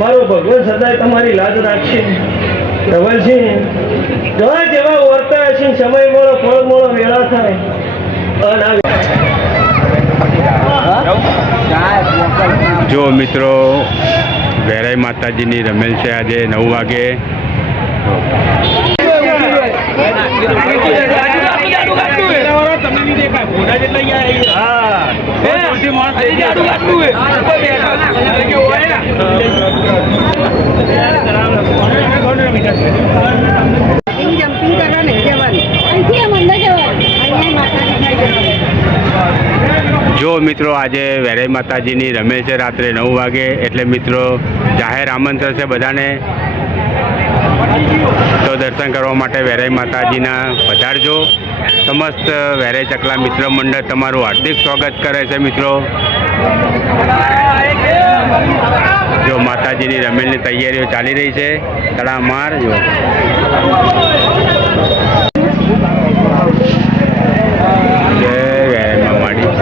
મારો ભગવાન સદાય તમારી લાજ રાખશે. ધવલસિંહ ઘણા જેવા વર્તા હશે, સમય મળો ફળ મળો વેળા થાય. જો મિત્રો વેરાઈ માતાજીની રમેલ છે આજે 9 વાગે. જો મિત્રો આજે વેરાઈ માતાજીની રમે છે રાત્રે 9 વાગે, એટલે મિત્રો જાહેર આમંત્રણ છે બધાને. તો દર્શન કરવા માટે વેરાઈ માતાજીના પધારજો. સમસ્ત વેરાઈ ચકલા મિત્ર મંડળ તમારું હાર્દિક સ્વાગત કરે છે મિત્રો. જો માતાજીની રમેલની તૈયારીઓ ચાલી રહી છે. તડામાર જો જય વેરાઈ માડી.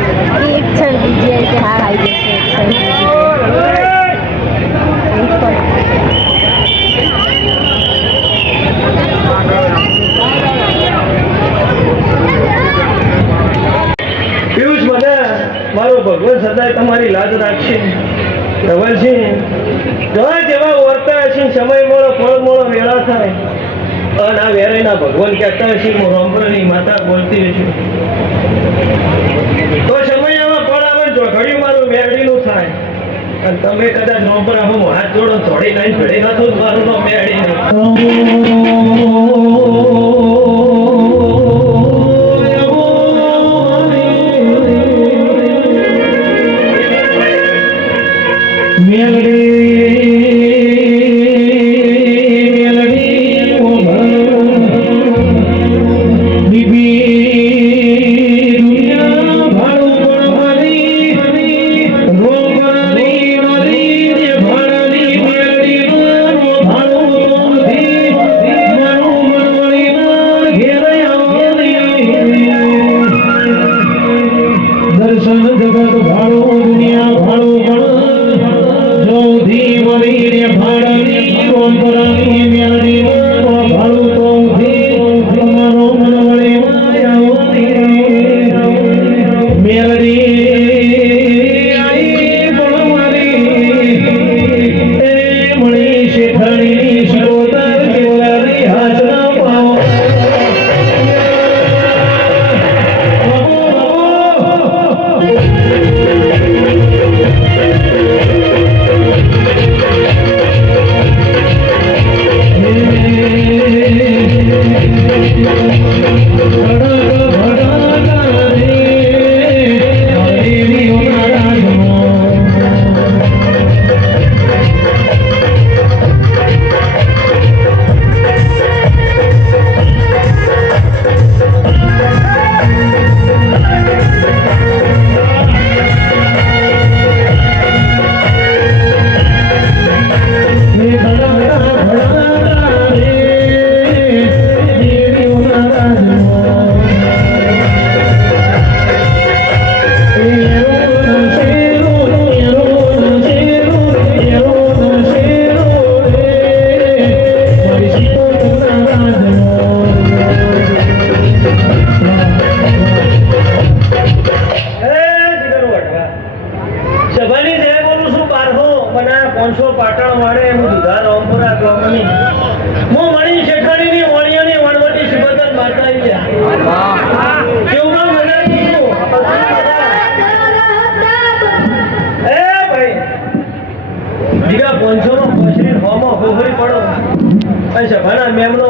મારો ભગવાન સદાય તમારી લાજ રાખશે. ધવલસિંહ ઘણા જેવા વર્તા હશે, સમય મળો ફળ મળો વેળા થાય. અને આ વેરાઈના ભગવાન કહેતા હશે, હું રોમપરાની માતા બોલતી હશે. તો સમય આવા ફળ આવે જો ઘડી મારું મેળીનું થાય. અને તમે કદાચ રોમપરા હું હાથ જોડો થોડી લાઈન ભળી નાખો મારું નો મેળી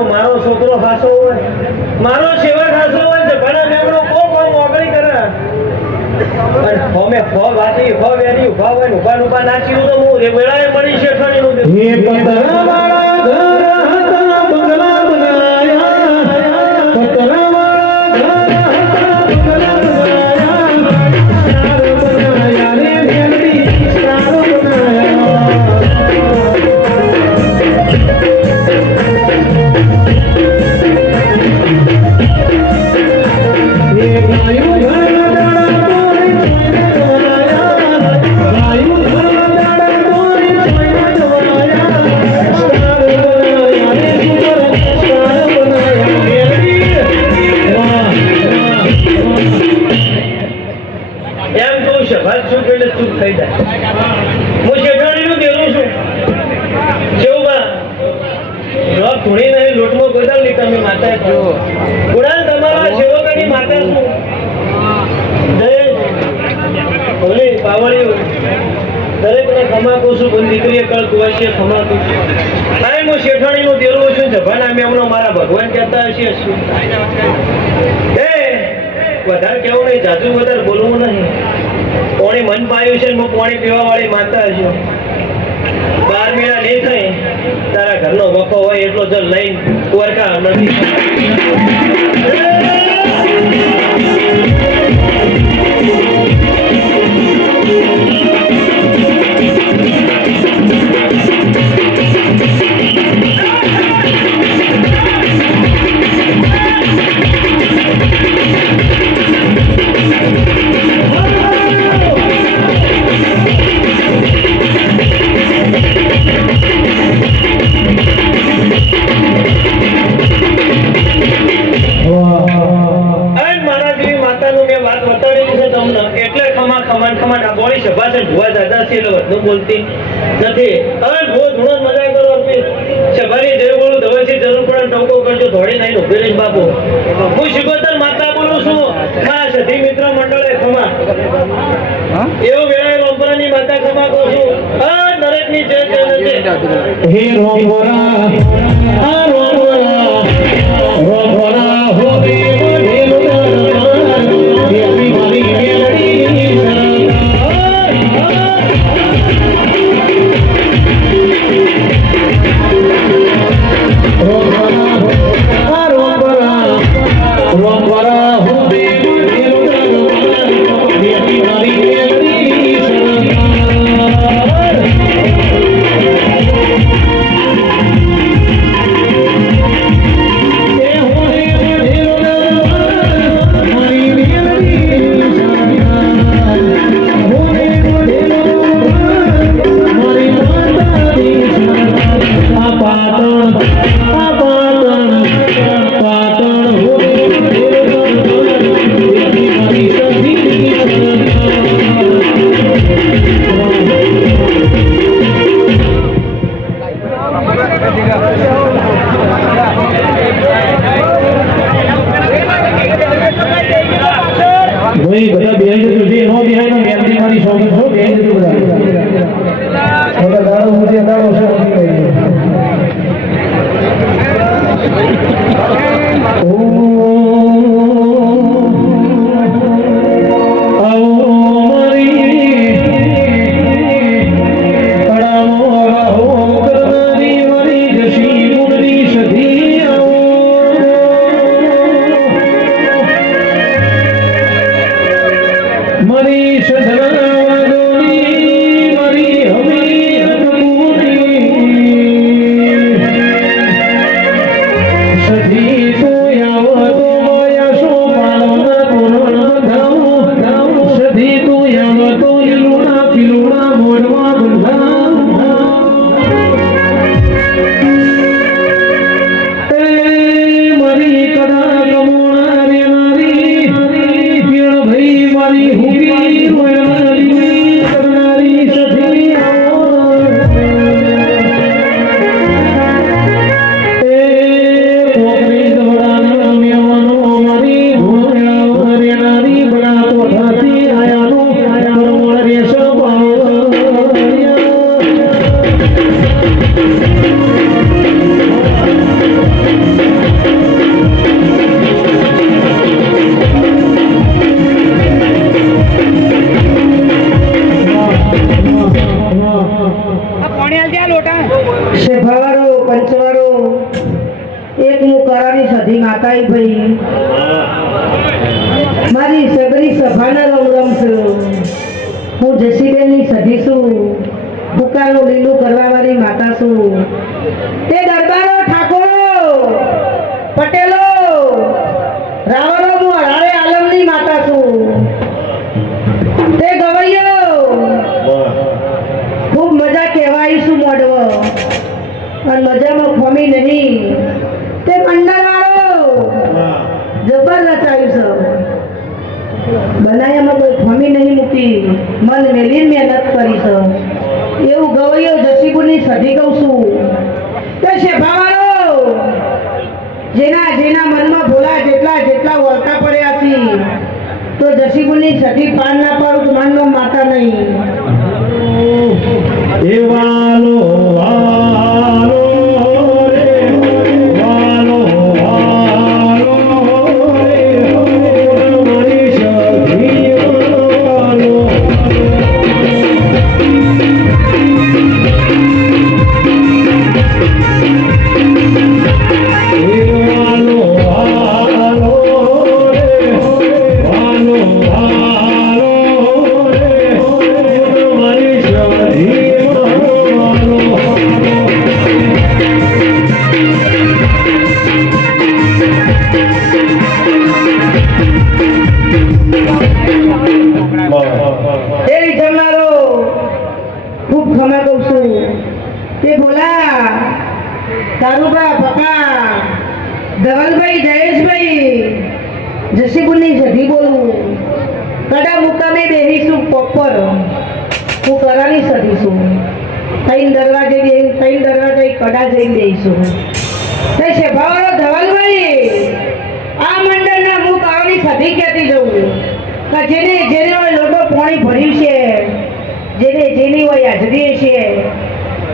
મારો છોકરો ખાસો હોય, મારો સેવા ખાસો હોય છે. ભણા મેમનો કોઈ મોકળી કરે અમે ફો વાતી ફો વેરી ઉભા હોય ઉભા ઉભા નાખ્યું તો હું વેળાએ મળી છે ખણીનું Ayúdame. સુણી નહીં લોટમાં ગોદાવલી તમે માતા છો કુણાલ તમારા સેવકોની માતા છું ભલે પાવળ્યું દરેકને ખમાકું છું પણ દીકરીએ કળ કુવાસીએ ખમાકું છું તારે હું શેઠાણીનું દેલું છું જભા નામે એમનો મારા ભગવાન કહેતા હશે શું એ વધારે કેવું નહીં જાજુ વધારે બોલવું નહીં કોણે મન પાયું છે પાણી પીવા વાળી માતા હશે 12 મહિના નહીં થઈ તારા ઘરનો વખો હોય એટલો જલ લઈને કુંવરકા નથી બોલતી નથી હવે બહુ ઘણો મજા કરો સભાની જે બોલું દવાથી જરૂર પડે ટોકો કરજો ધોડી નહીં ઉભી રહીશ બાપુ હું શિકોતર માતા બોલું છું ખાસ સધી મિત્ર મંડળે ખમા એવો વેળાએ રોમપરાની માતા ખમા કહું છું દરેકની જય જય હે રોમપરા આ રોમપરા રોમપરા હો દેવ દેવ મારી બનાયામાં કોઈ ખમી નહીં મૂકી મન મેલી મહેનત કરી છે એવું ગવૈયો જસીપુરની સધી કહું છું કે શેફાવાળો જેના જેના મનમાં ભોલા જેટલા જેટલા વળતા પડ્યા છે તો જસીબુની સધી પાર ના પાડું માનનો માતા નહીં. વાલો વાલો રે વાલો વાલો રે મારી સખી વાલો. એ વિચારનારો ખૂબ ખમા કહું છું તે બોલા તારુબા પપ્પા ધવલભાઈ જયેશભાઈ જસીબુની સધી બોલું કડા મુકામે બેહીશું પોપર હું કરાની સધી છું ત્રણ દરવાજે કડા જઈને બેહીશું તે શેભાવાળો ધવલભાઈ આ મંડળના હું કરાની સધી કહેતી જઉં કે જેને જેને હોય લોટો પાણી ભર્યું છે જેને જેની હોય હાજરી છે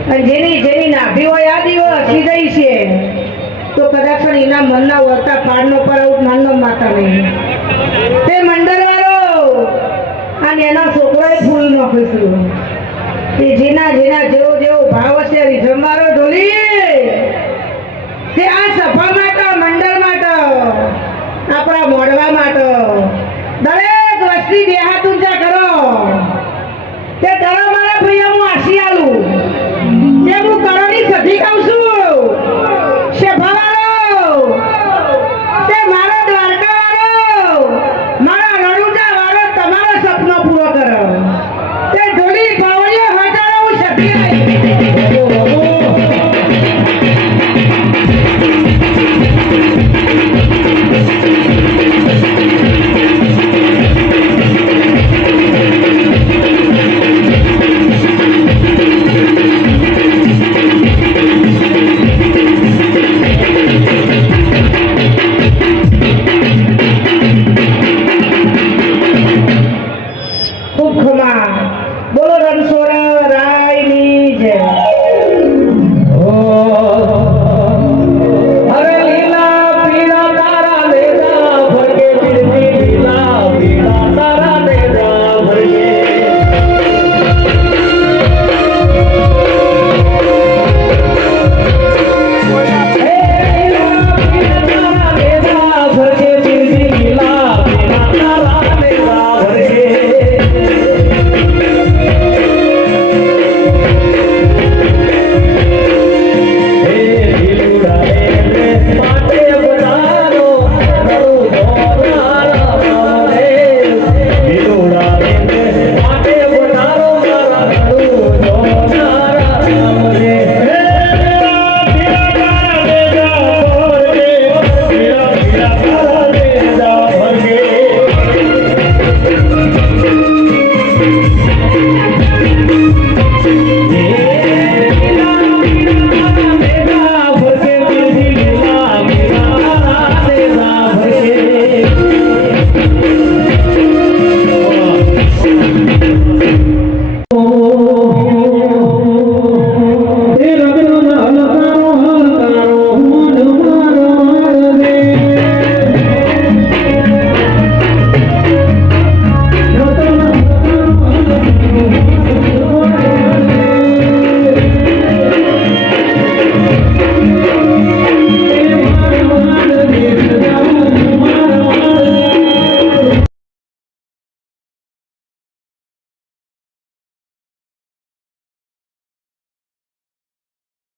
અને જેની નાભી હોય આ દીવો હસી ગઈ છે તો કદાચ પણ એના મનના વર્તા પાડનો પર આવું માનનો માતા નહીં. તે મંડળવાળો અને એના છોકરોએ ફૂલ નાખીશું તે જેના જેવો જેવો ભાવ હશે રીઝમારો ઢોલી તે આ સભા માટે મંડળ માટે આપણા મોઢ